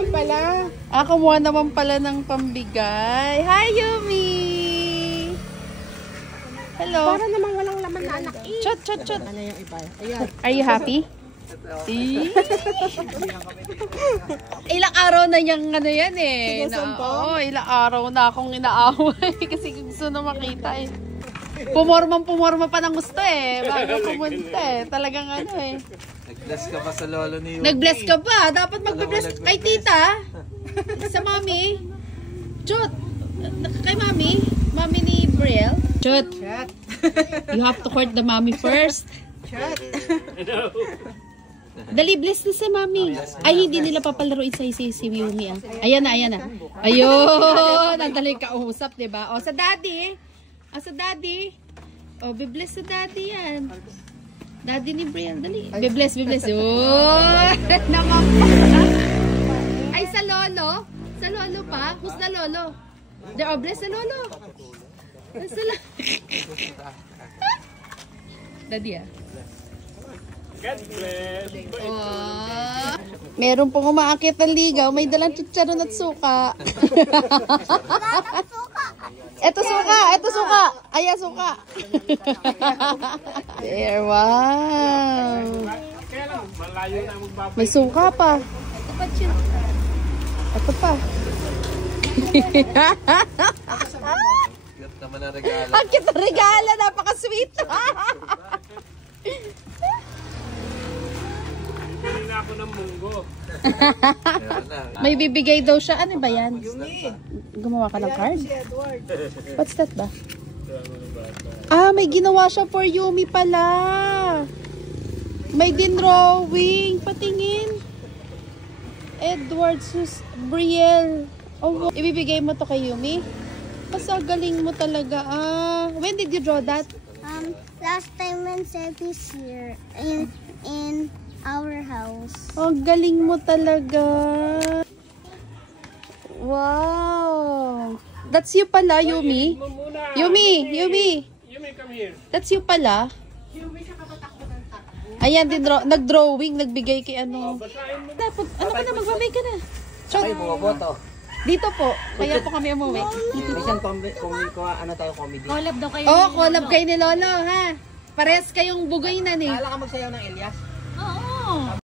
naman pala. Kumuha naman pala ng pambigay. Hi, Yumi! Hello. Para naman walang laman na anak. Chot. Ano yung iba? Ayan. Are you happy? Ilang araw na niyang ano yan eh. Oo, ilang araw na akong inaaway. Kasi gusto na makita eh. Pumorma pa ng gusto eh. Bago pumunta eh. Talagang ano eh. Nag-bless ka pa sa lolo ni Yumi. Nag-bless ka pa. Dapat mag-bless kay tita. Sa mami. Chot. Kay mami. Mami ni Brielle. Chot. You have to court the mommy first. Dali, bless na sa mami. Ay, hindi nila papalaruin sa si Yumi. Ayan na. Ayun. Nandali kausap, diba? O, sa daddy. Sa daddy. O, bibless sa daddy yan. Daddy ni Brielle, dali. Bibless. Oh, ay, sa lolo. Sa lolo pa. Who's the lolo? There, bless sa lolo. Daddy God bless. Oh. Meron pong umaakit ng ligaw. May dalang chicharon at suka. Ito suka. Ayan, suka. There, wow. May suka pa. Ito pa. Naman ang regalo. Ang cute ang regalo. Napaka-sweet. Hindi na ako ng munggo. May bibigay daw siya. Ano ba yan? Gumawa ka ng card? What's that ba? May ginawa siya for Yumi pala. May din-drawing. Patingin. Edward Sus Brielle. Oh, ibibigay mo to kay Yumi? Basta galing mo talaga. When did you draw that? Last time when Sebby's here in our house. Oh, galing mo talaga. Wow. That's you pala, Yumi. Yumi, come here. That's you pala. Ayan, nag-drawing, nagbigay kay ano. Dapat, ano ka na, magbabay ka na. Ay, bumaboto. Dito po, kaya po kami umuwi. Isang comedy. Collab daw kayo. Collab kayo ni Lolo, ha? Pares kayong bugay na ni. Kala ka magsayaw ng Elias? Oo.